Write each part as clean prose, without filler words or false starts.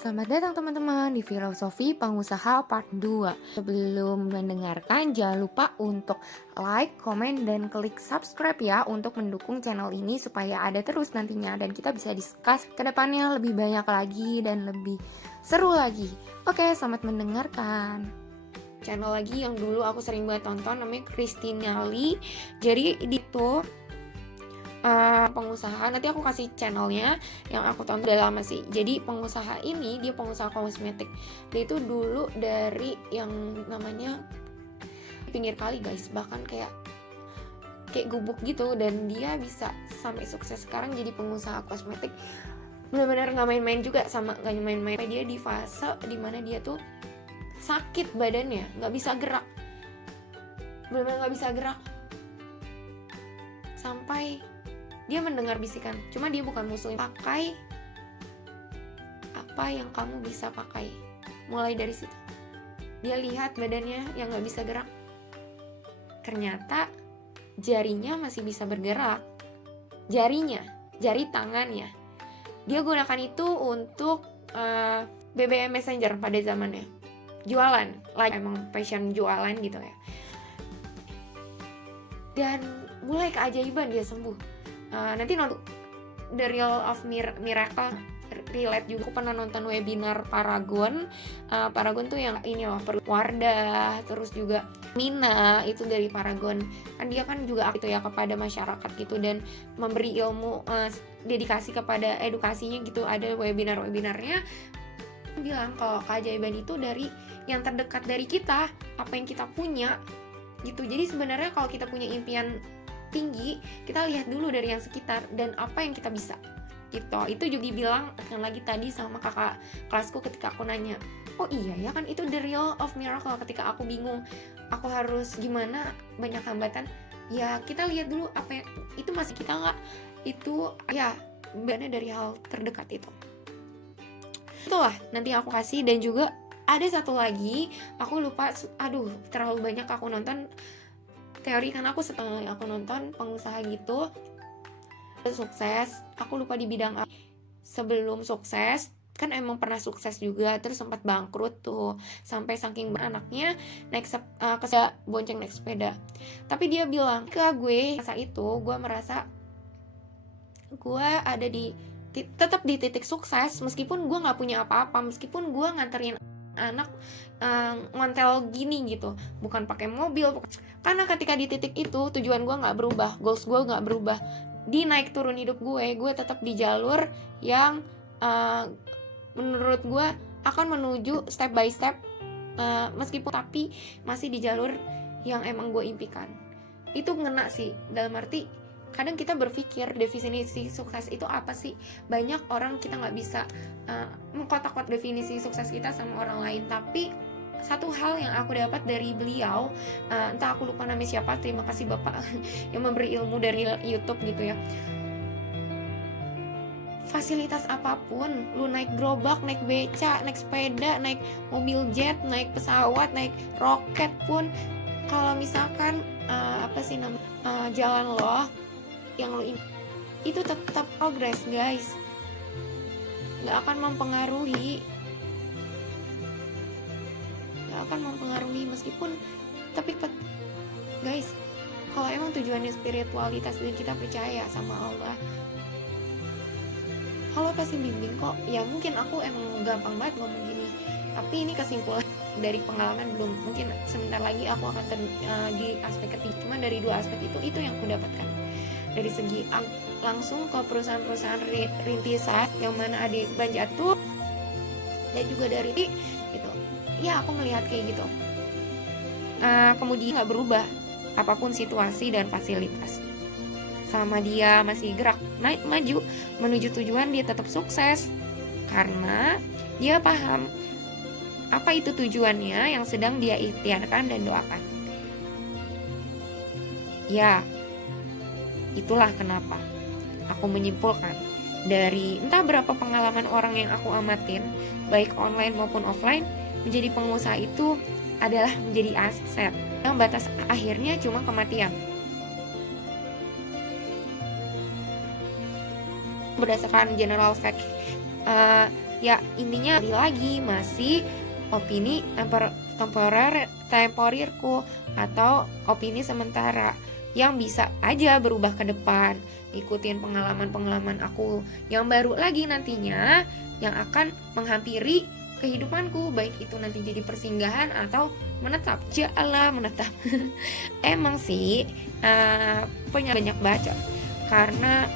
Selamat datang teman-teman di Filosofi Pengusaha Part 2. Sebelum mendengarkan, jangan lupa untuk like, komen, dan klik subscribe ya untuk mendukung channel ini supaya ada terus nantinya dan kita bisa discuss ke depannya lebih banyak lagi dan lebih seru lagi. Oke, selamat mendengarkan. Channel lagi yang dulu aku sering banget tonton namanya Christina Lee. Jadi itu pengusaha, nanti aku kasih channelnya yang aku tonton udah lama sih. Jadi pengusaha ini dia pengusaha kosmetik. Dia itu dulu dari yang namanya pinggir kali guys, bahkan kayak gubuk gitu, dan dia bisa sampai sukses sekarang jadi pengusaha kosmetik. Benar-benar nggak main-main juga, sama nggak main-main. Dia di fase dimana dia tuh sakit badannya, nggak bisa gerak, benar-benar nggak bisa gerak, sampai dia mendengar bisikan, cuma dia bukan musuh. Pakai apa yang kamu bisa pakai. Mulai dari situ dia lihat badannya yang gak bisa gerak, ternyata jarinya masih bisa bergerak. Jari tangannya dia gunakan itu untuk BBM Messenger pada zamannya, jualan, like emang passion jualan gitu ya. Dan mulai keajaiban dia sembuh. Nanti nonton The Real of Miracle, relate juga. Aku pernah nonton webinar Paragon. Paragon tuh yang ini loh, Wardah, terus juga Mina itu dari Paragon. Kan dia kan juga itu ya kepada masyarakat gitu, dan memberi ilmu, dedikasi kepada edukasinya gitu. Ada webinar-webinarnya bilang kalau keajaiban itu dari yang terdekat dari kita, apa yang kita punya gitu. Jadi sebenarnya kalau kita punya impian tinggi, kita lihat dulu dari yang sekitar dan apa yang kita bisa gitu. Itu juga dibilang lagi tadi sama kakak kelasku ketika aku nanya, oh iya ya kan itu The Real of Miracle, ketika aku bingung aku harus gimana, banyak hambatan ya, kita lihat dulu apa yang itu masih kita nggak, itu ya benar dari hal terdekat itu. Itulah nanti aku kasih. Dan juga ada satu lagi, aku lupa, aduh terlalu banyak aku nonton teori, kan aku nonton pengusaha gitu sukses, aku lupa di bidang apa. Sebelum sukses kan emang pernah sukses juga, terus sempat bangkrut tuh, sampai saking anaknya naik bonceng naik sepeda. Tapi dia bilang ke gue, masa itu gue merasa gue ada tetap di titik sukses meskipun gue nggak punya apa-apa, meskipun gue nganterin anak ngontel gini gitu, bukan pakai mobil. Karena ketika di titik itu tujuan gue nggak berubah, goals gue nggak berubah, di naik turun hidup gue tetap di jalur yang menurut gue akan menuju step by step, meskipun tapi masih di jalur yang emang gue impikan. Itu ngena sih, dalam arti kadang kita berpikir definisi sukses itu apa sih. Banyak orang kita nggak bisa mengkotak-kotak definisi sukses kita sama orang lain. Tapi satu hal yang aku dapat dari beliau, entah aku lupa namanya siapa, terima kasih bapak yang memberi ilmu dari YouTube gitu ya. Fasilitas apapun, lu naik gerobak, naik beca, naik sepeda, naik mobil jet, naik pesawat, naik roket pun, kalau misalkan jalan lo yang lo itu tetap progress guys, nggak akan mempengaruhi meskipun. Tapi guys, kalau emang tujuannya spiritualitas dan kita percaya sama Allah pasti bimbing kok. Ya mungkin aku emang gampang banget ngomong gini, tapi ini kesimpulan dari pengalaman, belum, mungkin sebentar lagi aku akan di aspek ketiga. Cuma dari dua aspek itu yang aku dapatkan. Dari segi langsung ke perusahaan-perusahaan rintisan yang mana ada ban jatuh, dan juga dari gitu ya, aku melihat kayak gitu. Kemudian nggak berubah apapun situasi dan fasilitas, sama dia masih gerak naik maju menuju tujuan, dia tetap sukses karena dia paham apa itu tujuannya yang sedang dia ikhtiarkan dan doakan. Ya, itulah kenapa aku menyimpulkan dari entah berapa pengalaman orang yang aku amatin, baik online maupun offline, menjadi pengusaha itu adalah menjadi aset yang batas akhirnya cuma kematian. Berdasarkan general fact, Ya intinya lagi masih opini temporirku atau opini sementara yang bisa aja berubah ke depan. Ikutin pengalaman-pengalaman aku yang baru lagi nantinya yang akan menghampiri kehidupanku, baik itu nanti jadi persinggahan atau menetap. Jalah menetap. Emang sih punya banyak baca karena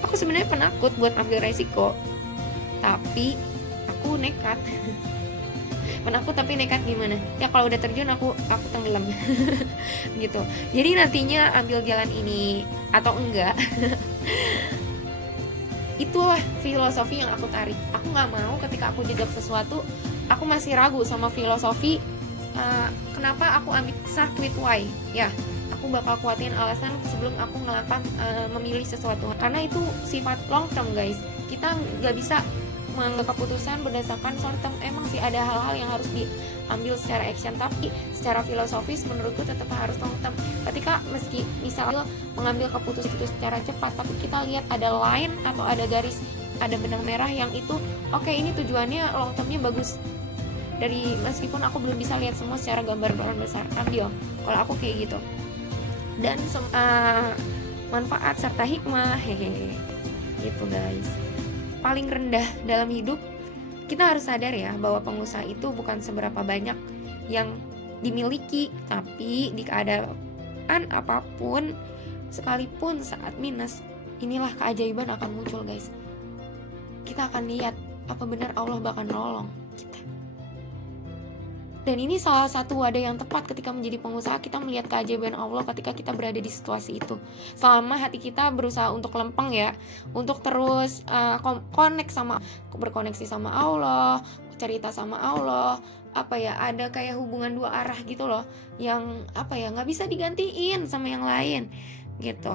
aku sebenarnya penakut buat ambil resiko, tapi aku nekat. Penakut tapi nekat gimana? Ya kalau udah terjun aku tenggelam. Gitu. Jadi nantinya ambil jalan ini atau enggak. Itulah filosofi yang aku tarik. Aku nggak mau ketika aku jejak sesuatu, aku masih ragu sama filosofi. Kenapa aku ambil start with why? Ya, aku bakal kuatin alasan sebelum aku ngelangkah memilih sesuatu. Karena itu sifat long term guys. Kita nggak bisa mengambil keputusan berdasarkan short term. Emang sih ada hal-hal yang harus diambil secara action, tapi secara filosofis menurutku tetap harus long term. Ketika meski misalnya mengambil keputusan secara cepat, tapi kita lihat ada line atau ada garis, ada benang merah yang itu oke, ini tujuannya long termnya bagus. Dari meskipun aku belum bisa lihat semua secara gambar besar, ambil. Kalau aku kayak gitu. Dan manfaat serta hikmah, hehehe. Gitu guys. Paling rendah dalam hidup, kita harus sadar ya bahwa pengusaha itu bukan seberapa banyak yang dimiliki, tapi di keadaan apapun, sekalipun saat minus, inilah keajaiban akan muncul guys. Kita akan lihat apa benar Allah bakal nolong kita. Dan ini salah satu wadah yang tepat ketika menjadi pengusaha, kita melihat keajaiban Allah ketika kita berada di situasi itu. Selama hati kita berusaha untuk lempeng ya, untuk terus berkoneksi sama Allah, cerita sama Allah, ada kayak hubungan dua arah gitu loh, yang nggak bisa digantiin sama yang lain gitu.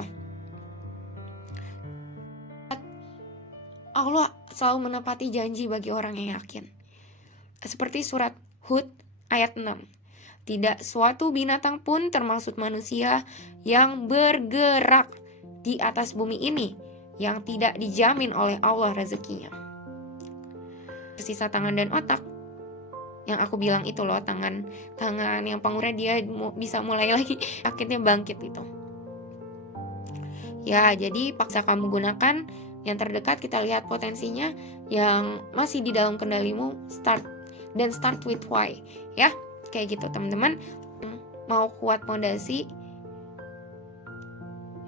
Allah selalu menepati janji bagi orang yang yakin. Seperti surat Hud ayat 6. Tidak suatu binatang pun termasuk manusia yang bergerak di atas bumi ini yang tidak dijamin oleh Allah rezekinya. Sisa tangan dan otak yang aku bilang itu loh, tangan yang pengurang dia bisa mulai lagi akhirnya bangkit itu. Ya, jadi paksa kamu gunakan yang terdekat, kita lihat potensinya yang masih di dalam kendalimu, start with why ya, kayak gitu teman-teman. Mau kuat fondasi,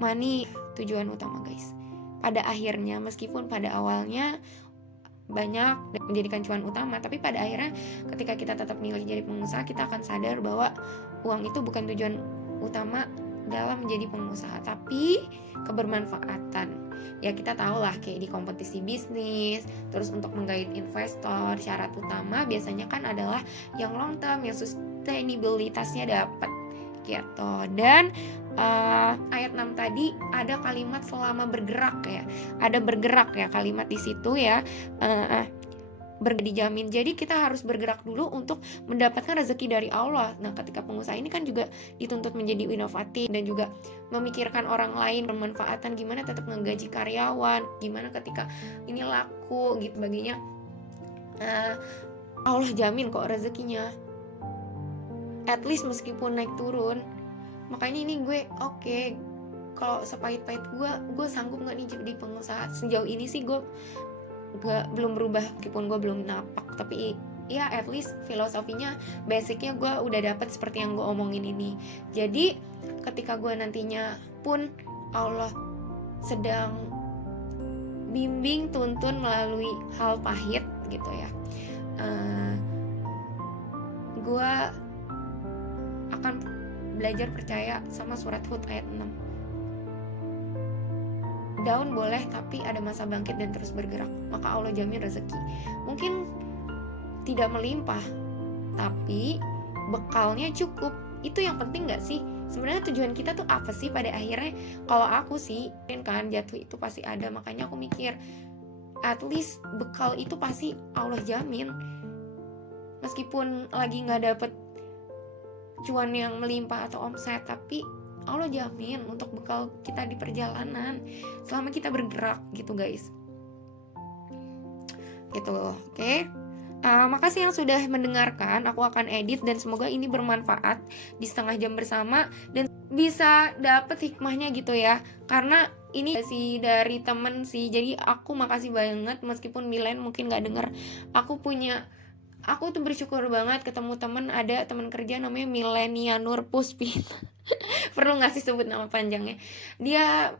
money tujuan utama guys. Pada akhirnya meskipun pada awalnya banyak menjadikan cuan utama, tapi pada akhirnya ketika kita tetap milih jadi pengusaha, kita akan sadar bahwa uang itu bukan tujuan utama dalam menjadi pengusaha, tapi kebermanfaatan. Ya kita tahu lah kayak di kompetisi bisnis, terus untuk menggait investor, syarat utama biasanya kan adalah yang long term, yang sustainabilitasnya dapat gitu. Dan ayat 6 tadi ada kalimat selama bergerak ya, ada bergerak ya kalimat di situ ya, dijamin. Jadi kita harus bergerak dulu untuk mendapatkan rezeki dari Allah. Nah ketika pengusaha ini kan juga dituntut menjadi inovatif dan juga memikirkan orang lain, bermanfaatan, gimana tetap menggaji karyawan, gimana ketika ini laku gitu baginya. Allah jamin kok rezekinya, at least meskipun naik turun. Makanya ini gue kalau sepahit-pahit gue sanggup gak nih jadi pengusaha. Sejauh ini sih gue belum berubah, meskipun gue belum napak, tapi ya at least filosofinya, basicnya gue udah dapet seperti yang gue omongin ini. Jadi ketika gue nantinya pun Allah sedang bimbing, tuntun melalui hal pahit gitu ya, gue akan belajar percaya sama surat Hud ayat 6. Down boleh, tapi ada masa bangkit dan terus bergerak. Maka Allah jamin rezeki. Mungkin tidak melimpah, tapi bekalnya cukup. Itu yang penting gak sih? Sebenarnya tujuan kita tuh apa sih pada akhirnya? Kalau aku sih, kan jatuh itu pasti ada. Makanya aku mikir, at least bekal itu pasti Allah jamin. Meskipun lagi gak dapet cuan yang melimpah atau omset, tapi Allah jamin untuk bekal kita di perjalanan selama kita bergerak gitu guys. gitu. Oke. Makasih yang sudah mendengarkan. Aku akan edit dan semoga ini bermanfaat di setengah jam bersama dan bisa dapet hikmahnya gitu ya. Karena ini sih dari temen sih. Jadi aku makasih banget meskipun Milen mungkin gak denger. Aku tuh bersyukur banget ketemu temen, ada teman kerja namanya Milenia Nur Puspin. Perlu nggak sih sebut nama panjangnya? Dia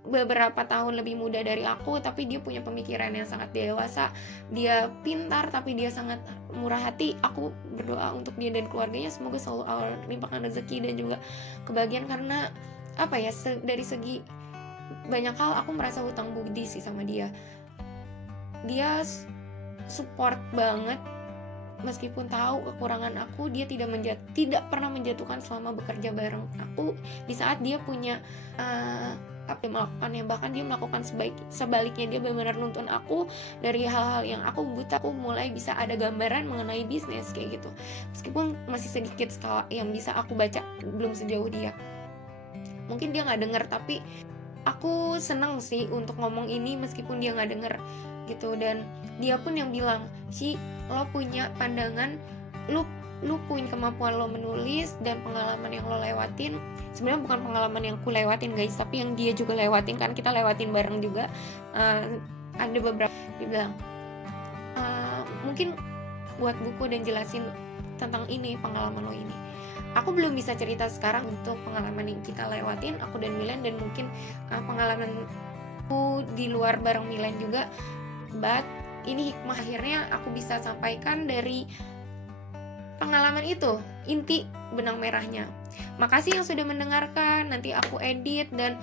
beberapa tahun lebih muda dari aku, tapi dia punya pemikiran yang sangat dewasa. Dia pintar, tapi dia sangat murah hati. Aku berdoa untuk dia dan keluarganya, semoga selalu Allah limpahkan rezeki dan juga kebahagiaan. Karena apa ya, dari segi banyak hal aku merasa hutang budi sih sama dia. Dia support banget. Meskipun tahu kekurangan aku, dia tidak pernah menjatuhkan selama bekerja bareng aku. Di saat dia punya apa yang melakukannya, bahkan dia melakukan sebaliknya. Dia benar-benar nuntun aku dari hal-hal yang aku buta. Aku mulai bisa ada gambaran mengenai bisnis kayak gitu. Meskipun masih sedikit skala yang bisa aku baca, belum sejauh dia. Mungkin dia nggak denger, tapi aku senang sih untuk ngomong ini meskipun dia nggak denger gitu. Dan dia pun yang bilang, "Si, lo punya pandangan, lu punya kemampuan lo menulis dan pengalaman yang lo lewatin." Sebenarnya bukan pengalaman yang ku lewatin guys, tapi yang dia juga lewatin, kan kita lewatin bareng juga. Ada beberapa, dia bilang mungkin buat buku dan jelasin tentang ini, pengalaman lo ini. Aku belum bisa cerita sekarang untuk pengalaman yang kita lewatin, aku dan Milen, dan mungkin pengalaman aku di luar bareng Milen juga. But ini hikmah akhirnya aku bisa sampaikan dari pengalaman itu, inti benang merahnya. Makasih yang sudah mendengarkan. Nanti aku edit dan